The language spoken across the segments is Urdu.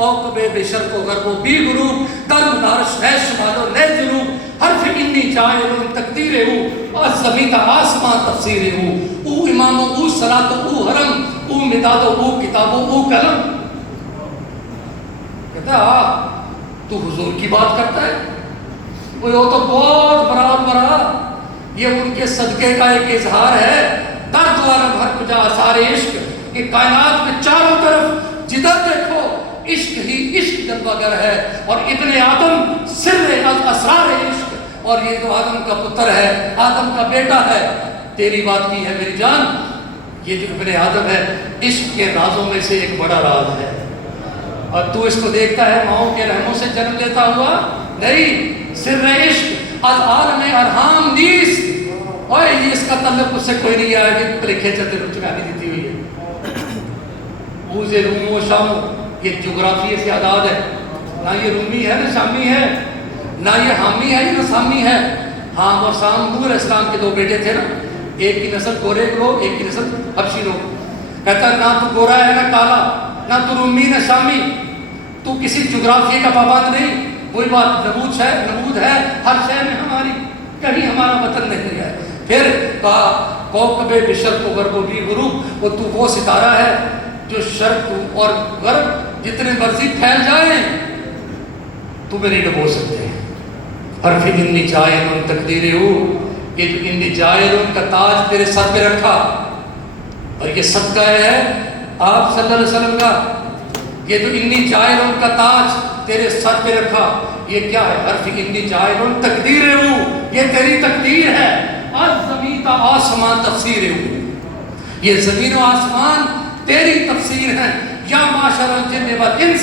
کوكب بشرق و غرب و بی غروب در مدارش ہے شمال و نئے جنوب حرف انی جائل تقدیر او از زمین تا آسمان تفسیر او امام او صلاۃ او حرم او مداد او کتاب او قلم. کہتا تو حضور کی بات کرتا ہے وہ تو بہت بڑا یہ ان کے صدقے کا ایک اظہار ہے. درد والا بھر کجا آثار عشق کہ کائنات میں چاروں طرف جدھر دیکھو عشق ہی عشق جلوہ گر ہے. اور ابن آدم سر اسرار عشق اور یہ جو آدم کا پتر ہے آدم کا بیٹا ہے. تیری بات کی ہے میری جان یہ جو ابن آدم ہے عشق کے رازوں میں سے ایک بڑا راز ہے. اور تو اس کو دیکھتا ہے ماؤں کے رحموں سے جنم لیتا ہوا نہیں. سر عشق از عالم ارحام نیست اور یہ اس کا تعلق اس سے کوئی نہیں آیا کہ لکھے چلتے کچھ گانے دیتی ہوئی ہے. اوز روم و شام یہ جغرافیے سے آزاد ہے. نہ یہ رومی ہے نہ شامی ہے نہ یہ حامی ہے نہ سامی ہے. حام اور سام نوح علیہ السلام کے دو بیٹے تھے نا. ایک کی نسل گورے لوگ ایک کی نسل حبشی لوگ. کہتا ہے نہ تو گورا ہے نہ کالا نہ تو رومی نہ شامی. تو کسی جغرافیے کا پابند نہیں. وہی بات نمود ہے ہر شہر میں ہماری کہیں ہمارا وطن نہیں ہے. پھر کہا کوكب بشرق و غرب و بی غروب تو وہ ستارہ ہے جو شرق اور غرب جتنے مرضی پھیل جائیں تمہیں نہیں ڈبو سکتے. حرف انی جائل تقدیر ہو یہ جو انی جائل کا تاج تیرے سر پہ رکھا اور یہ صدقہ ہے آپ صلی اللہ علیہ وسلم کا. یہ جو انی جائل کا تاج تیرے سر پہ رکھا یہ کیا ہے؟ حرف انی جائل تقدیر ہو یہ تیری تقدیر ہے. از زمین تا آسمان تفسیر ہو یہ زمین و آسمان تیری تفسیر ہے. یا معاشر الجن والانس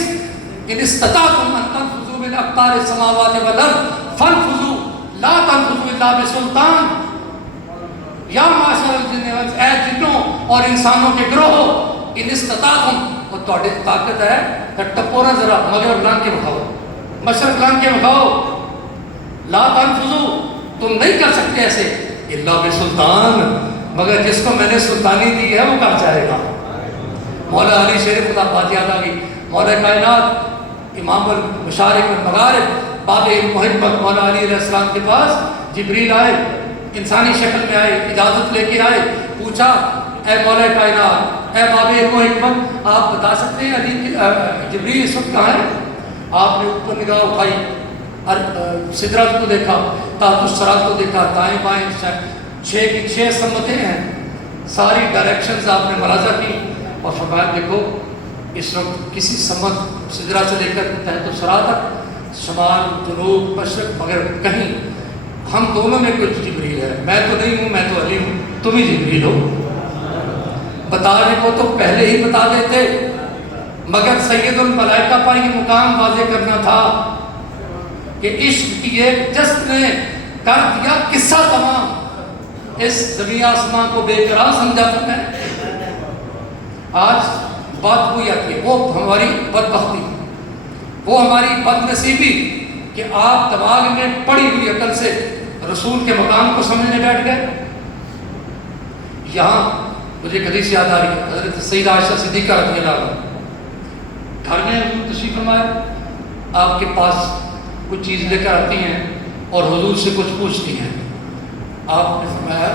ان استطعتم ان تنفذوا من اقطار السماوات والارض فانفذوا لا تنفذوا الا بسلطان. یا معاشر الجن والانس اے جنوں اور انسانوں کے گروہ ان استطاعتم اور تھوڑی طاقت ہے ٹپورا ذرا مغرب لان کے بکھاؤ مشرق لان کے بکھاؤ. لا تنفذوا تم نہیں کر سکتے ایسے الا بسلطان مگر جس کو میں نے سلطانی دی ہے وہ کر جائے گا. مولا علی شیر خدا بات یاد آ گئی. مولا کائنات امام المشارق والمغارب باب محبت مولا علی علیہ السلام کے پاس جبریل آئے انسانی شکل میں آئے اجازت لے کے آئے. پوچھا اے مولا کائنات اے باب محبت آپ بتا سکتے ہیں علی جبریل اس وقت کہاں ہے؟ آپ نے اوپر نگاہ اٹھائی سدرات کو دیکھا تحت الصراط کو دیکھا دائیں بائیں 6 سمتیں ہیں. ساری ڈائریکشنز آپ نے ملاحظہ کی اور فرمایا دیکھو اس وقت کسی سمت سدرا سے لے کر تحت الصراط تک شمال جنوب مشرق مغرب کہیں ہم دونوں میں کچھ جبریل ہے. میں تو نہیں ہوں میں تو علی ہوں تم ہی جبریل ہو. بتانے کو تو پہلے ہی بتا دیتے مگر سید الملائکہ پر یہ مقام واضح کرنا تھا کہ عشق کی ایک جست نے کر دیا قصہ تمام. اس زمین آسمان کو بے قرار سمجھا تھا میں. آج بات کوئی آتی ہے وہ ہماری بدبختی وہ ہماری بد نصیبی کہ آپ دماغ میں پڑی ہوئی عقل سے رسول کے مقام کو سمجھنے بیٹھ گئے. یہاں مجھے حدیث یاد آ رہی ہے حضرت سیدہ عائشہ صدیقہ رضی اللہ عنہا گھر میں حضور تشریف فرمائے آپ کے پاس کچھ چیز لے کر آتی ہیں اور حضور سے کچھ پوچھتی ہیں. آپ نے فرمایا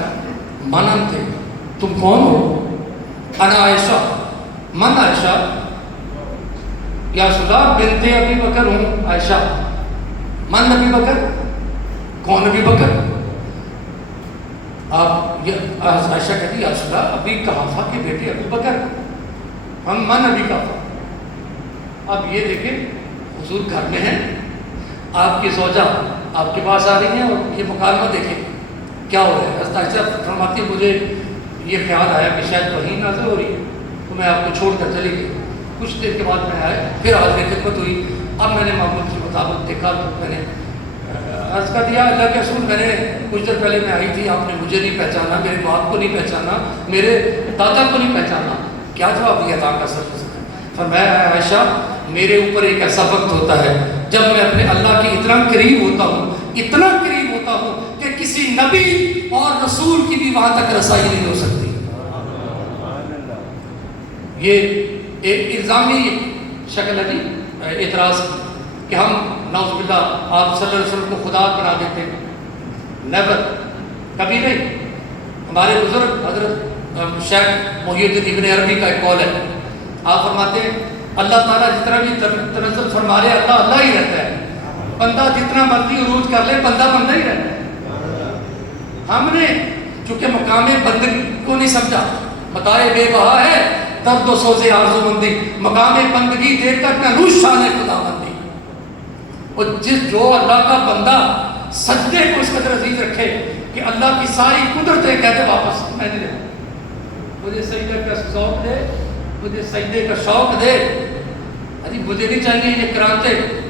من انت تم کون ہو؟ انا عائشہ. من عائشہ؟ یا رسول اللہ بنت ابی بکر ہوں عائشہ. من ابی بکر؟ کون ابی بکر؟ آپ عائشہ کہتی یا رسول اللہ ابھی قحافہ کے بیٹے ابو بکر ہم من ابی قحافہ. اب یہ دیکھیں حضور گھر میں ہیں آپ کی زوجہ آپ کے پاس آ رہی ہیں اور یہ مکالمہ دیکھیں کیا ہو رہا ہے. حضرت عائشہ فرماتی مجھے یہ خیال آیا کہ شاید وحی نازل ہو رہی ہے تو میں آپ کو چھوڑ کر چلی گئی. کچھ دیر کے بعد میں آئے پھر حاضر خدمت ہوئی. اب میں نے معمول کے مطابق دیکھا تو میں نے عرض کر دیا اللہ کے رسول میں نے کچھ دیر پہلے میں آئی تھی آپ نے مجھے نہیں پہچانا میرے باپ کو نہیں پہچانا میرے دادا کو نہیں پہچانا. کیا جواب دیا تھا کا سر؟ فرمایا عائشہ میرے اوپر ایک ایسا وقت ہوتا ہے جب میں اپنے اللہ کے اتنا قریب ہوتا ہوں کہ کسی نبی اور رسول کی بھی وہاں تک رسائی نہیں ہو سکتی. یہ ایک الزامی شکل ہے جی اعتراض کی کہ ہم نعوذ باللہ آپ صلی اللہ علیہ وسلم کو خدا بنا دیتے. نیور، کبھی نہیں. ہمارے بزرگ حضرت شیخ محی الدین ابن عربی کا ایک قول ہے. آپ فرماتے ہیں اللہ تعالیٰ جتنا بھی تنزل فرما رہے اللہ اللہ ہی رہتا ہے. بندہ جتنا مرضی عروج کر لے بندہ بندہ ہی رہتا ہے. ہم نے چونکہ مقام بندگی کو نہیں سمجھا. بتائے بے بہا ہے درد و سوز آرزو مندی، مقام بندگی دیکھ کر نہ روح شان خدا بندی. اور جو اللہ کا بندہ سجدے کو اس قدر عزیز رکھے کہ اللہ کی ساری قدرتیں کہتے واپس میں نہیں رہا، مجھے سجدے کا شوق دے، مجھے سجدے کا شوق دے. ارے مجھے نہیں چاہیے یہ کرامتیں.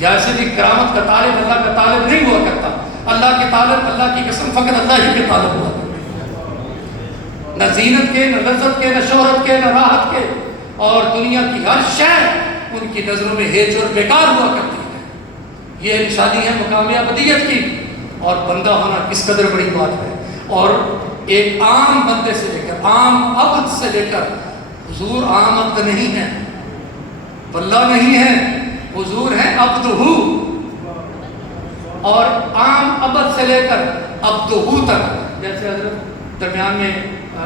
جیسے بھی کرامت کا طالب اللہ کا طالب نہیں ہوا کرتا. اللہ کے طالب اللہ کی قسم فقط اللہ ہی کے طالب ہوا کرتا. نہ زینت کے، نہ لذت کے، نہ شہرت کے، نہ راحت کے، اور دنیا کی ہر شے ان کی نظروں میں ہیچ اور بیکار ہوا کرتی ہے. یہ نشانی ہے مقام ابدیت کی. اور بندہ ہونا کس قدر بڑی بات ہے. اور ایک عام بندے سے لے کر عام عبد سے لے کر، حضور عام عبد نہیں ہے، بلہ نہیں ہے، حضور ہے عبدہ. اور عام عبد سے لے کر عبدہ تک، جیسے حضرت درمیان میں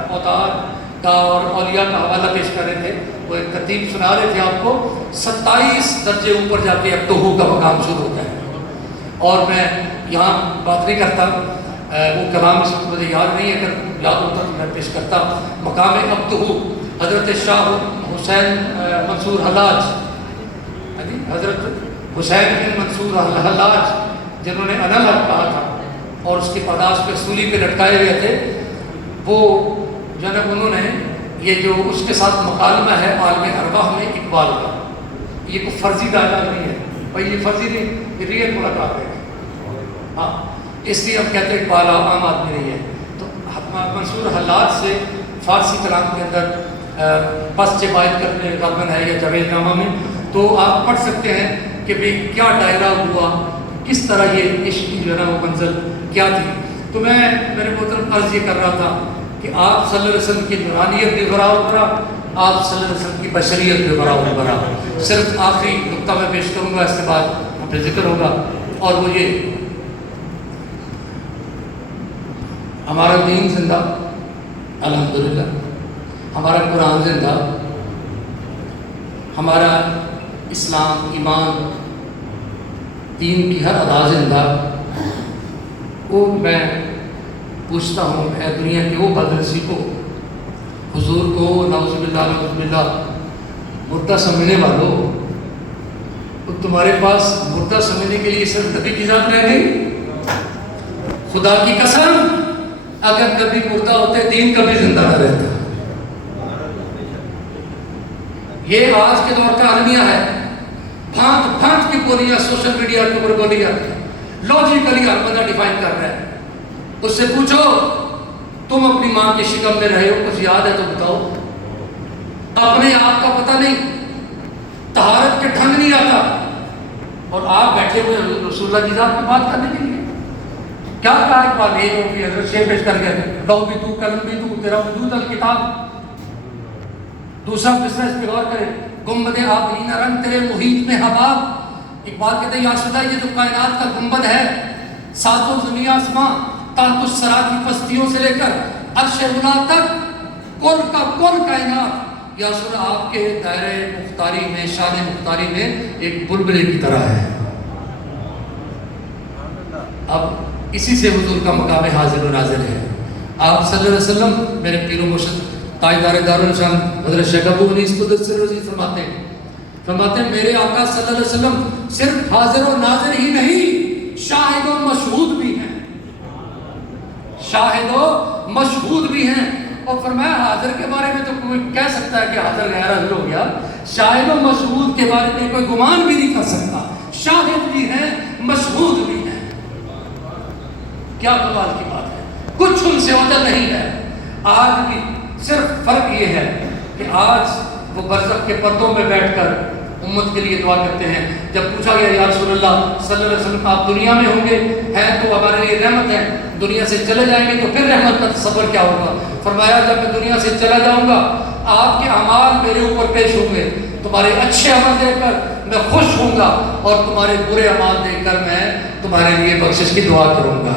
اوتاد کا اور اولیاء کا حوالہ پیش کر رہے تھے، وہ ایک ترتیب سنا رہے تھے آپ کو. 27 درجے اوپر جا کے عبدہ کا مقام شروع ہوتا ہے. اور میں یہاں بات نہیں کرتا، وہ کلام اس وقت مجھے یاد نہیں ہے، اگر یاد ہوتا تو میں پیش کرتا. مقام عبدہ حضرت شاہ حسین منصور حلاج، حضرت حسین بن منصور حلاج جنہوں نے انل حق کہا تھا اور اس کی پاداش پہ سولی پہ لٹکائے ہوئے تھے، وہ جو ہے انہوں نے یہ جو اس کے ساتھ مکالمہ ہے عالم ارواح میں اقبال کا، یہ کوئی فرضی ڈائلاگ نہیں ہے بھائی، یہ فرضی نہیں، یہ ریئل ملاقات ہے. ہاں اس لیے ہم کہتے ہیں اقبال عام آدمی نہیں ہے. تو منصور حلاج سے فارسی کلام کے اندر بس جبائد کرنے غالباً ہے یا جاوید نامہ میں، تو آپ پڑھ سکتے ہیں کہ بھئی کیا دائرہ ہوا، کس طرح یہ عشق کی جو ہے نا وہ منزل کیا تھی. تو میں میرے محترم عرض یہ کر رہا تھا کہ آپ صلی اللہ علیہ وسلم کی نورانیت بھی برابر برا، آپ صلی اللہ علیہ وسلم کی بشریت بھی برابر برا. صرف آخری نقطہ میں پیش کروں گا، اس کے بعد پھر ذکر ہوگا، اور وہ یہ ہمارا دین زندہ الحمدللہ، ہمارا قرآن زندہ، ہمارا اسلام ایمان دین کی ہر ادا زندہ. وہ میں پوچھتا ہوں اے دنیا کے وہ بدنصیب کو، حضور کو نعوذ باللہ مردہ سمجھنے والوں، تو تمہارے پاس مردہ سمجھنے کے لیے صرف نبی کی ذات رہ گئی. خدا کی قسم اگر نبی مردہ ہوتے دین کبھی زندہ نہ رہتا. یہ آج کے دور کا المیہ ہے. بھانت بھانت کی بولیاں سوشل میڈیا کے اوپر بولی جاتی ہیں، لوجیکلی ہر بندہ ڈیفائن کر رہا ہے. اس سے پوچھو تم اپنی ماں کے شکم میں رہے ہو، کچھ یاد ہے تو بتاؤ. اپنے آپ کا پتہ نہیں، طہارت کے ڈھنگ نہیں آتا، اور آپ بیٹھے ہوئے رسول اللہ کی ذات میں بات کرنے کے لیے. کیا کہا اقبال؟ یہ ہوگی حضرت شیخ پیش کر گئے، لو بھی تو قلم بھی تو تیرا وجود الکتاب. دوسرا بزنس پہ غور کرے، گنبد آبرین رنگ تیرے محیط میں حباب. اقبال کہتے ہیں یا شدہ یہ جو کائنات کا گنبد ہے، ساتوں زمین آسماں تحت الثری کی پستیوں سے لے کر عرش اولی تک کل کا کل کائنات یا شدہ آپ کے دائرے مختاری میں، شان مختاری میں ایک بلبلے کی طرح ہے. اب اسی سے حضور کا مقام حاضر و ناظر ہے. آپ صلی اللہ علیہ وسلم میرے پیر و مرشد تاجدار دارالشان حضرت شیخ ابو انیس قدس سرہ عزیز فرماتے ہیں میرے آقا صلی اللہ علیہ وسلم صرف حاضر و ناظر ہی نہیں، شاہد و مشہود بھی ہیں. شاہد و مشہود بھی ہیں. اور فرمایا حاضر کے بارے میں تو کوئی کہہ سکتا ہے کہ حاضر غیر حاضر ہو گیا، شاہد و مشہود کے بارے میں کوئی گمان بھی نہیں کر سکتا. شاہد بھی ہیں، مشہود بھی ہیں. کیا کمال کی بات ہے. کچھ ان سے عجب نہیں ہے. آج بھی صرف فرق یہ ہے کہ آج وہ برزخ کے پردوں میں بیٹھ کر امت کے لیے دعا کرتے ہیں. جب پوچھا گیا یا رسول اللہ صلی اللہ علیہ وسلم آپ دنیا میں ہوں گے ہیں تو ہمارے لیے رحمت ہے، دنیا سے چلے جائیں گے تو پھر رحمت کا تصور کیا ہوگا؟ فرمایا جب میں دنیا سے چلا جاؤں گا آپ کے اعمال میرے اوپر پیش ہوں گے، تمہارے اچھے عمل دیکھ کر میں خوش ہوں گا، اور تمہارے برے اعمال دیکھ کر میں تمہارے لیے بخشش کی دعا کروں گا۔